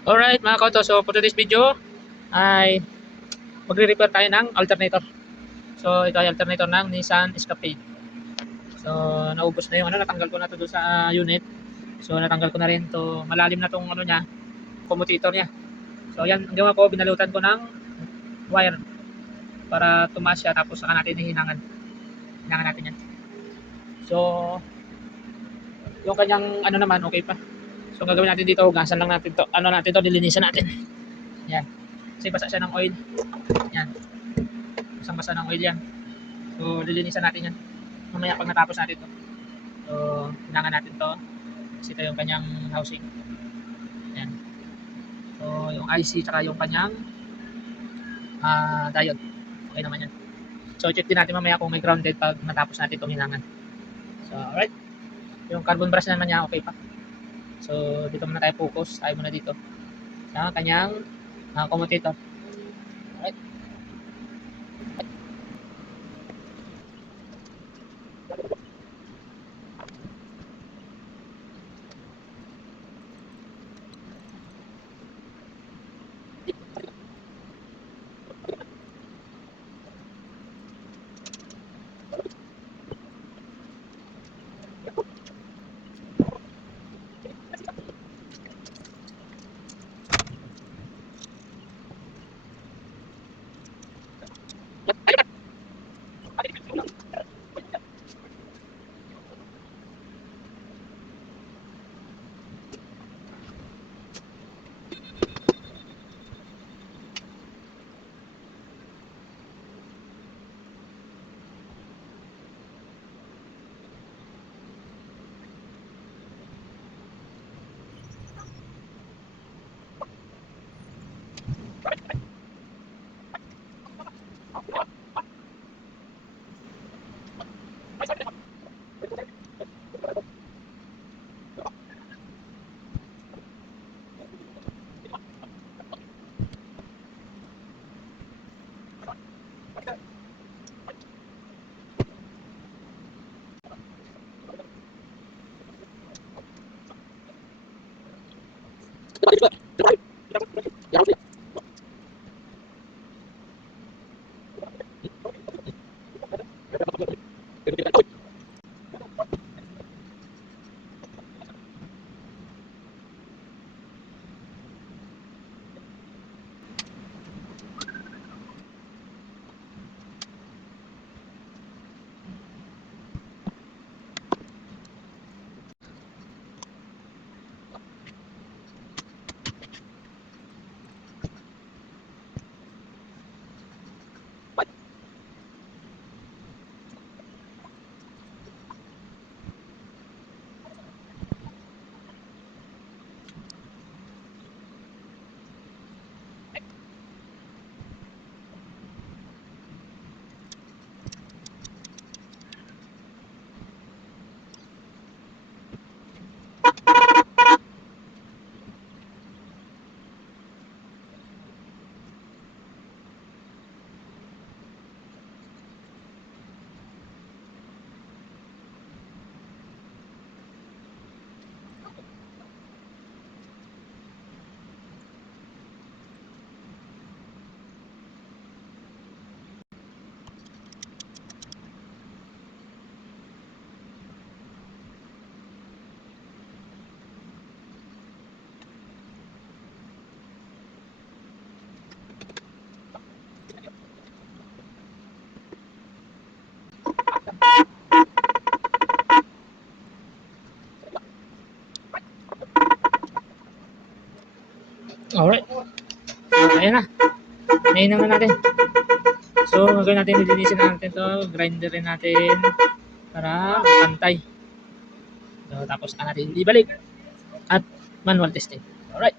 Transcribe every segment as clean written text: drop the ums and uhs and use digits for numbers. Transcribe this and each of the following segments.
Alright mga kauto, so for today's video ay magre-repair tayo ng alternator. So ito ay alternator ng Nissan Escapade. So naubos na yung natanggal ko na to doon sa unit. So natanggal ko na rin to, malalim na tong niya, commutator niya. So yan, ang gawa ko, binalutan ko ng wire para tumaas siya, tapos saka natin hihinangan. Hinangan natin yan. So yung kanyang naman okay pa. So ang gagawin natin dito, hugasan lang natin to. Natin to, dilinisan natin. Yan. Kasi basa siya ng oil. Yan. Isang basa ng oil yan. So lilinisan natin yan mamaya pag natapos natin to. So hinangan natin to. Kasi ito yung kanyang housing. Yan. So yung IC tsaka yung kanyang diode. Okay naman yan. So check din natin mamaya kung may grounded pag natapos natin itong hinangan. So alright. Yung carbon brush naman niya okay pa. So dito muna tayo focus. Tayo muna dito sa kanyang commutator. Alright. Alright. Ayan na. Nahinang na natin. So, gagawin natin, lilinisin natin to, grinderin natin para pantay. So, tapos na natin ibalik at manual testing. Alright.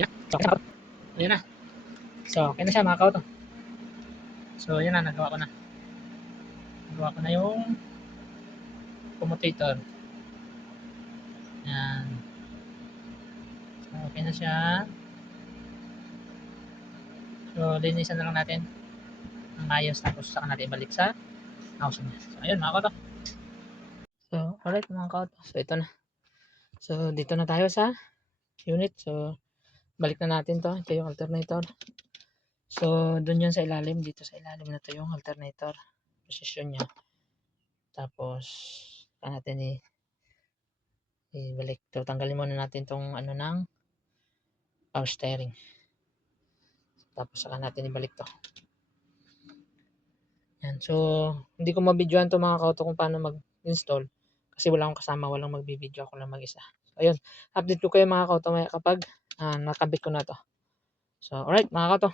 Yeah. So, okay na. Ayan na. So, okay na siya mga kauto. So, ayan na. Nagawa ko na. Nagawa ko na yung commutator. Ayan. So, okay na siya. So, linisan na lang natin ang ayos tapos saka natin ibalik sa house niya. So, ayun mga kauto. So, alright mga kauto. So, ito na. So, dito na tayo sa unit. So, balik na natin to. Ito yung alternator. So, dun yun sa ilalim. Dito sa ilalim na to yung alternator. Position niya. Tapos, saka natin ibalik to. Tanggalin muna natin tong ano ng power steering. Tapos, saka natin ibalik to. Yan. So, hindi ko mabidyoan to mga kauto kung paano mag-install. Kasi wala akong kasama. Walang magbibideo. Ako lang mag-isa. So, ayun. Update ko kayo mga kauto kapag nakabit ko na to. So, alright mga kauto.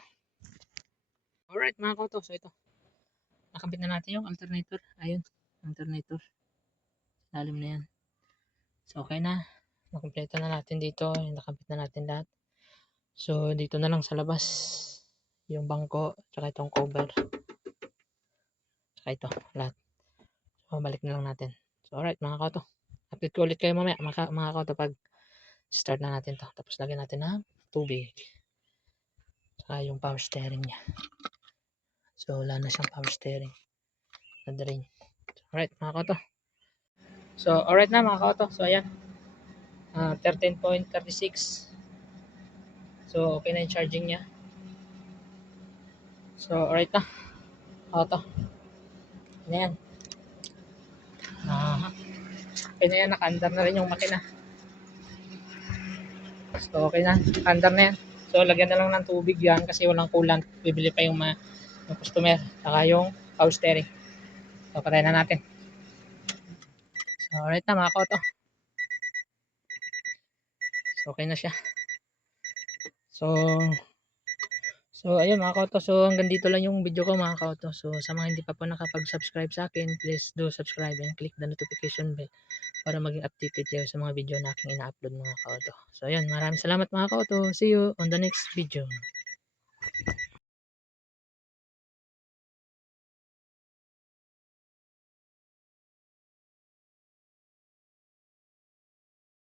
Alright mga kauto. So, ito. Nakabit na natin yung alternator. Ayun. Alternator. Lalim na yan. So, okay na. Nakompleto na natin dito. Nakabit na natin lahat. So, dito na lang sa labas. Yung bangko. Tsaka itong cover. Tsaka ito. Lahat. So, balik na lang natin. So, alright mga kauto. Update ko ulit kayo mamaya. Mga kauto pag start na natin to. Tapos lagyan natin ng tubig. Tsaka yung power steering niya. So, wala na siyang power steering. Na-drain. Alright mga kauto. So, alright na mga kauto. So, ayan. 13.36. So, okay na yung charging niya. So, alright na. Auto. Ano yan? Okay na yan. Naka-under na rin yung makina. So, okay na. Naka-under na yan. So, lagyan na lang ng tubig yan kasi walang coolant. Bibili pa yung customer. Saka yung power steering. So, patay na natin. So, alright na mga kauto. So, okay na siya. So, ayun mga kauto. So, hanggang dito lang yung video ko mga kauto. So, sa mga hindi pa po nakapag-subscribe sa akin, please do subscribe and click the notification bell para maging updated kayo sa mga video na aking ina-upload mga kauto. So, ayun. Maraming salamat mga kauto. See you on the next video.